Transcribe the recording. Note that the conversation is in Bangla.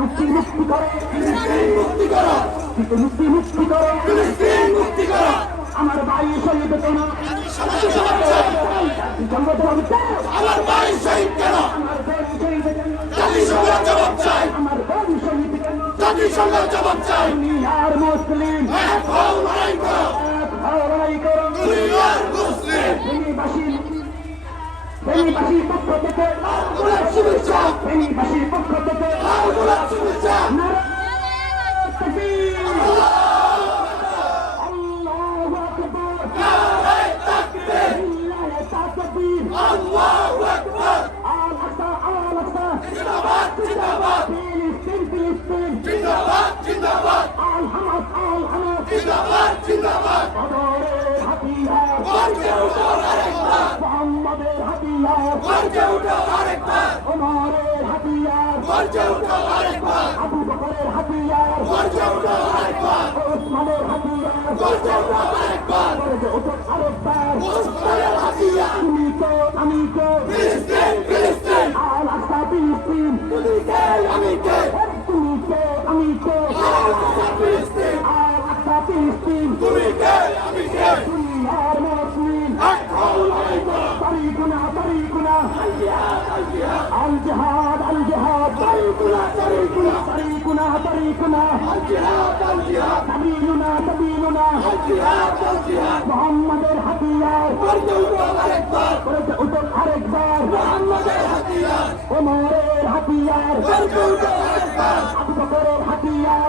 মুক্তি মুক্তি করো, মুক্তি করো, মুক্তি মুক্তি করো, মুক্তি করো। আমার ভাই শহীদ কেন? আমার ভাই শহীদ কেন? আমার বোন শহীদ কেন? জাতিসংঘ জবাব চাই। আমার বোন শহীদ কেন? জাতিসংঘ জবাব চাই। দুনিয়ার মুসলিম এক হও, লড়াই করো, এক হও, লড়াই করো। দুনিয়ার মুসলিম ফেনীবাসীর পক্ষ থেকে লাল গোলাপ শুভেচ্ছা, ফেনীবাসীর পক্ষ থেকে লাল গোলাপ শুভেচ্ছা। নারায়ে তাকবীর, আল্লাহু আকবার, নারায়ে তাকবীর, নারায়ে তাকবীর, আল্লাহু আকবার। আল আকসা, আল আকসা, জিন্দাবাদ, জিন্দাবাদ। ফিলিস্তিন, ফিলিস্তিন, জিন্দাবাদ, জিন্দাবাদ। আল হামাস, আল হামাস, জিন্দাবাদ, জিন্দাবাদ। বদরের হাতিয়ার গর্জে ওঠো আরেকবার, মুহাম্মাদের হাতিয়ার গর্জে ওঠো আরেকবার, ওমরের হাতিয়ার গর্জে ওঠো আরেকবার, আবু বকরের হাতিয়ার গর্জে ওঠো আরেকবার, ওসমানের হাতিয়ার গর্জে ওঠো আরেকবার, গর্জে ওঠো আরেকবার, ওসমানের হাতিয়ার। তুমি তো আমি তো ফিলিস্তিন, ফিলিস্তিন, আল আকসা ফিলিস্তিন, তুমি কে আমি কে, তুমি কে আমি কে, আল আকসা ফিলিস্তিন, আল আকসা ফিলিস্তিন, তুমি কে আমি কে। দুনিয়ার মুসলিম এক হও, লড়াই করো। طريقنا طريقنا الجهاد الجهاد طريقنا طريقنا طريقنا طريقنا الجهاد الجهاد سبيلنا سبيلنا الجهاد الجهاد محمد الحتيار ورجع أكبر ورجع أكبر محمد الحتيار عمر الحتيار ورجع أكبر أبو بكر الحتيار